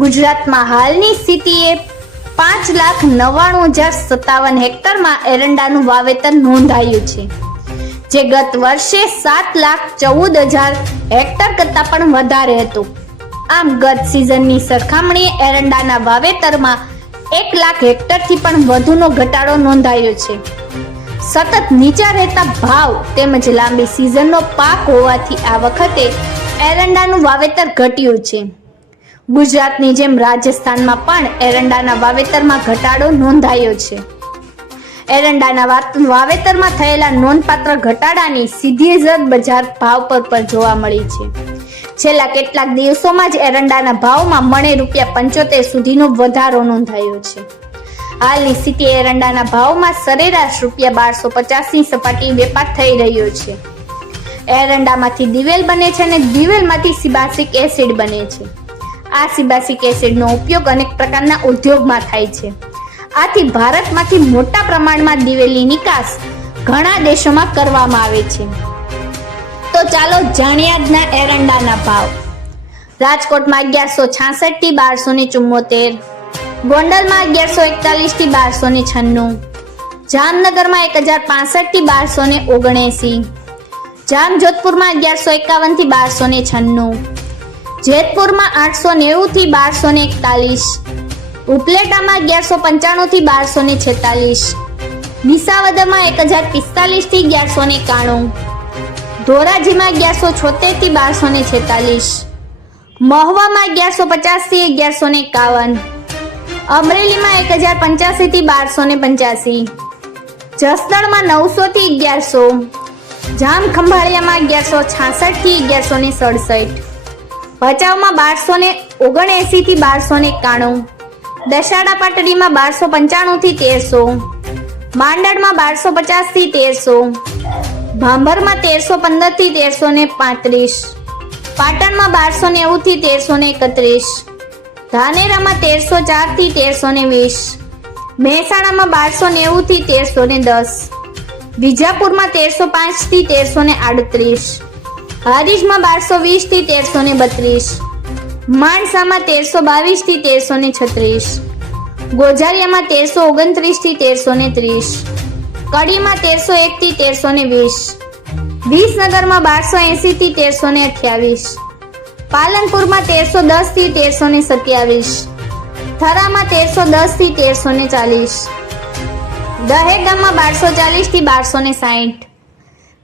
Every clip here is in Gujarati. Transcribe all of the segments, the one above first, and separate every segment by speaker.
Speaker 1: ગુજરાતમાં હાલની સ્થિતિએ પાંચ લાખ નવ્વાણું હજાર સત્તાવન હેક્ટરમાં એરંડાનું વાવેતર નોંધાયું છે, જે ગત વર્ષે સાત લાખ ચૌદ હજાર હેક્ટર કરતાં પણ વધારે હતું. આમ, ગત સિઝનની સરખામણીએ એરંડાના વાવેતરમાં એક લાખ હેક્ટરથી પણ વધુનો ઘટાડો નોંધાયો છે. સતત નીચા રહેતા ભાવ તેમજ લાંબી સિઝનનો પાક હોવાથી આ વખતે એરંડાનું વાવેતર ઘટ્યું છે. ગુજરાતની જેમ રાજસ્થાનમાં પણ એરંડાના વાવેતરમાં ઘટાડો નોંધાયો છે. એરંડાના વાત- વાવેતરમાં થયેલા નોંધપાત્ર ઘટાડાની સીધી અસર બજાર ભાવ પર પર જોવા મળી છે. છેલ્લા કેટલાક દિવસોમાં જ એરંડાના ભાવમાં મણે રૂપિયા પંચોતેર સુધીનો વધારો નોંધાયો છે. હાલની સ્થિતિ એરંડાના ભાવમાં સરેરાશ રૂપિયા બારસો પચાસની સપાટી વેપાર થઈ રહ્યો છે. એરંડામાંથી દિવેલ બને છે અને દિવેલમાંથી સિબાસિક એસિડ બને છે. આ સિબાસિક એસિડનો ઉપયોગ અનેક પ્રકારના ઉદ્યોગમાં થાય છે. આથી ભારતમાંથી મોટા પ્રમાણમાં દિવેલી નિકાસ ઘણા દેશોમાં કરવામાં આવે છે. તો ચાલો જાણીએ આજના એરંડાના ભાવ. રાજકોટમાં અગિયારસો છાસઠથી બારસો ને ચુમ્મોતેર ગોંડલમાં અગિયારસો એકતાલીસથી બારસો ને છન્નું. જામનગરમાં એક હજાર પાસઠથી બારસો ને ઓગણએસી. જામજોધપુરમાં અગિયારસો એકાવનથી બારસો ને છન્નું. જેતપુરમાં આઠસો નેવું થી બારસો ને એકતાલીસ. ઉપલેટામાં અગિયારસો પંચાણું થી બારસો ને છેતાલીસ. વિસાવદરમાં એક હજાર પિસ્તાલીસથી અગિયારસો ને એકાણું. ધોરાજીમાં અગિયારસો છોતેરથી બારસો ને છેતાલીસ. મહુવામાં અગિયારસો પચાસથી અગિયારસો ને એકાવન. અમરેલીમાં એક હજાર પંચ્યાસી થી બારસો ને પંચ્યાસી. જસદણમાં નવસો થી અગિયારસો. જામ ખંભાળિયામાં અગિયારસો છાસઠથી અગિયારસો ને સડસઠ. ભચાઉમાં બારસો ને ઓગણએસી થી બારસો ને એકાણું. દશાડા પાટડીમાં બારસો પંચાણું થી તેરસો. માંડળમાં બારસો પચાસથી તેરસો. ભાંભરમાં તેરસો પંદરથી તેરસો ને પાંત્રીસ. પાટણમાં બારસો નેવું થી તેરસો ને એકત્રીસ. ધાનેરામાં તેરસો ચારથી તેરસો ને વીસ. મહેસાણામાં બારસો નેવું થી તેરસો ને દસ. વિજાપુરમાં તેરસો પાંચથી તેરસો ને આડત્રીસ. હારીજમાં બારસો વીસથી તેરસો ને બત્રીસ. માણસામાં તેરસો બાવીસથી તેરસો ને છત્રીસ. ગોઝારિયામાં તેરસો ઓગણત્રીસથી તેરસો ને ત્રીસ. કડીમાં તેરસો એક થી તેરસો ને વીસ. વિસનગરમાં બારસો એસી થી તેરસો ને અઠ્યાવીસ. પાલનપુરમાં તેરસો દસથી તેરસો ને સત્યાવીસ. થરામાં તેરસો દસથી તેરસો ને ચાલીસ. દહેગામમાં બારસો ચાલીસથી બારસો ને સાઠ.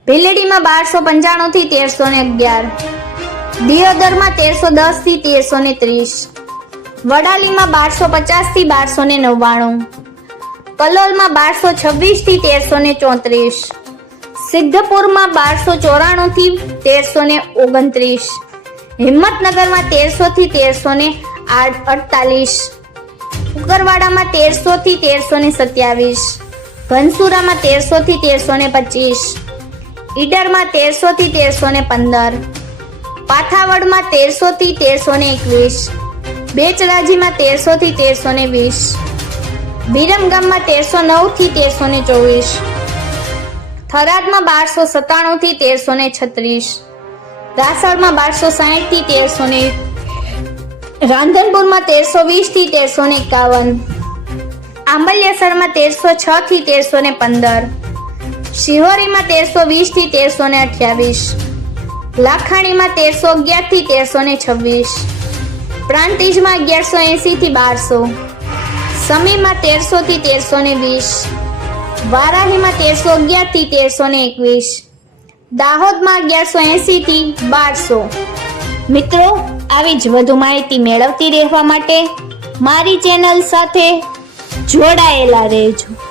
Speaker 1: ભીલડીમાં બારસો પંચાણું થી તેરસો ને અગિયાર. દિયોદરમાં તેરસો દસથી તેરસો ને ત્રીસ. વડાલીમાં બારસો પચાસથી બારસો ને નવ્વાણું. કલોલમાં બારસો છવ્વીસથી તેરસો ને ચોત્રીસ. સિદ્ધપુરમાં બારસો ચોરાણું થી તેરસો ને ઓગણત્રીસ. હિંમતનગરમાં તેરસો થી તેરસો ને અડતાલીસ. ઉગરવાડામાં તેરસો થી તેરસો ને સત્યાવીસ. ઘનસુરામાં તેરસો થી તેરસો ને પચીસ. ઈડરમાં તેરસો થી તેરસો ને પંદર, પાથાવડમાં તેરસો થી તેરસો ને એકવીસ, બેચરાજીમાં તેરસો થી તેરસો ને વીસ વિરમગામમાં તેરસો નવથી તેરસો ને ચોવીસ, થરાદમાં બારસો સત્તાણું થી તેરસો ને છત્રીસ રાસળમાં બારસો સાહીઠથી તેરસો ને રાંધનપુરમાં તેરસો વીસથી તેરસો ને એકાવન, આંબલિયાસરમાં તેરસો છ થી તેરસો ને પંદર શિહોરીમાં તેરસો વીસથી તેરસો ને અઠ્યાવીસ. લાખાણીમાં તેરસો અગિયારથી તેરસો ને છવ્વીસ. પ્રાંતિજમાં અગિયારસો એસી થી બારસો. સમીમાં તેરસો થી તેરસો ને વીસ. વારાહીમાં તેરસો અગિયારથી તેરસો ને એકવીસ. દાહોદમાં અગિયારસો એસી થી બારસો. મિત્રો, આવી જ વધુ માહિતી મેળવતી રહેવા માટે મારી ચેનલ સાથે જોડાયેલા રહેજો.